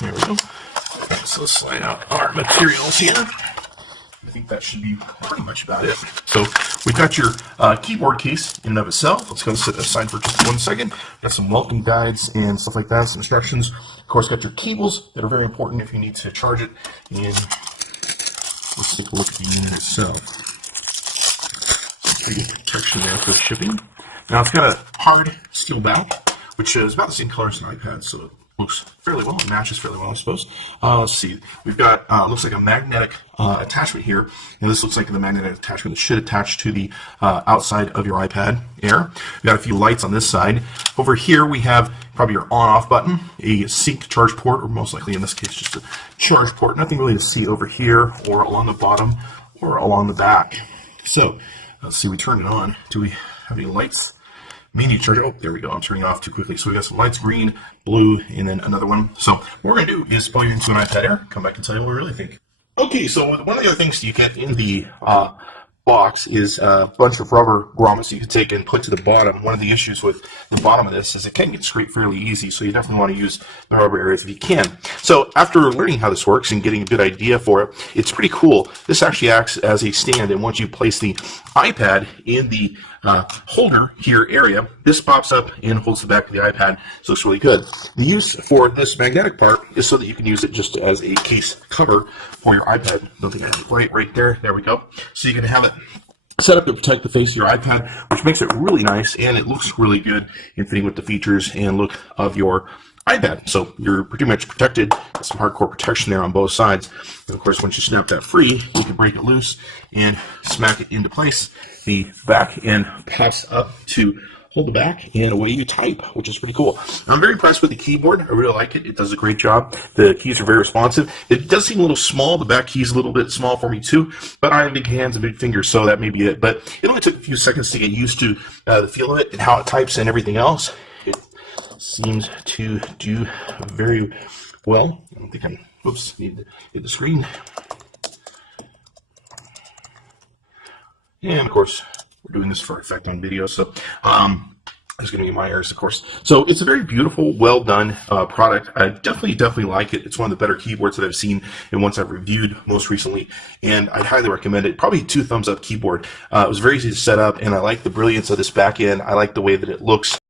There we go. So let's slide out our materials here. I think that should be pretty much about it. So we've got your keyboard case in and of itself. Let's go set that aside for just 1 second. Got some welcome guides and stuff like that, some instructions. Of course, got your cables that are very important if you need to charge it. And let's take a look at the unit itself. Pretty good protection there for shipping. Now it's got a hard steel back, which is about the same color as an iPad, so it looks fairly well. It matches fairly well, I suppose. Let's see. We've got looks like a magnetic attachment here, and this looks like the magnetic attachment that should attach to the outside of your iPad Air. We've got a few lights on this side. Over here we have probably your on-off button, a sync charge port, or most likely in this case just a charge port. Nothing really to see over here or along the bottom or along the back. So let's see. We turn it on. Do we have any lights? Mini charger. Oh, there we go. I'm turning it off too quickly. So we got some lights, green, blue, and then another one. So what we're going to do is plug it into an iPad Air, come back and tell you what we really think. Okay, so one of the other things you get in the box is a bunch of rubber grommets you can take and put to the bottom. One of the issues with the bottom of this is it can get scraped fairly easy, so you definitely want to use the rubber areas if you can. So after learning how this works and getting a good idea for it, it's pretty cool. This actually acts as a stand, and once you place the iPad in the holder here area, this pops up and holds the back of the iPad, so it's really good. The use for this magnetic part is so that you can use it just as a case cover for your iPad. I don't think I have it right there. There we go. So you can have it set up to protect the face of your iPad, which makes it really nice, and it looks really good in fitting with the features and look of your iPad. So you're pretty much protected. Some hardcore protection there on both sides. And of course, once you snap that free, you can break it loose and smack it into place. The back end pops up to hold the back, and away you type, which is pretty cool. I'm very impressed with the keyboard. I really like it. It does a great job. The keys are very responsive. It does seem a little small. The back key is a little bit small for me too, but I have big hands and big fingers, so that may be it. But it only took a few seconds to get used to the feel of it and how it types and everything else. It seems to do very well. I don't think I'm, oops, need to hit the screen. And of course, we're doing this for effect on video, so it's going to be my ears, of course. So it's a very beautiful, well done product. I definitely like it. It's one of the better keyboards that I've seen and ones I've reviewed most recently, and I'd highly recommend it. Probably 2 thumbs up keyboard. It was very easy to set up, and I like the brilliance of this back end. I like the way that it looks.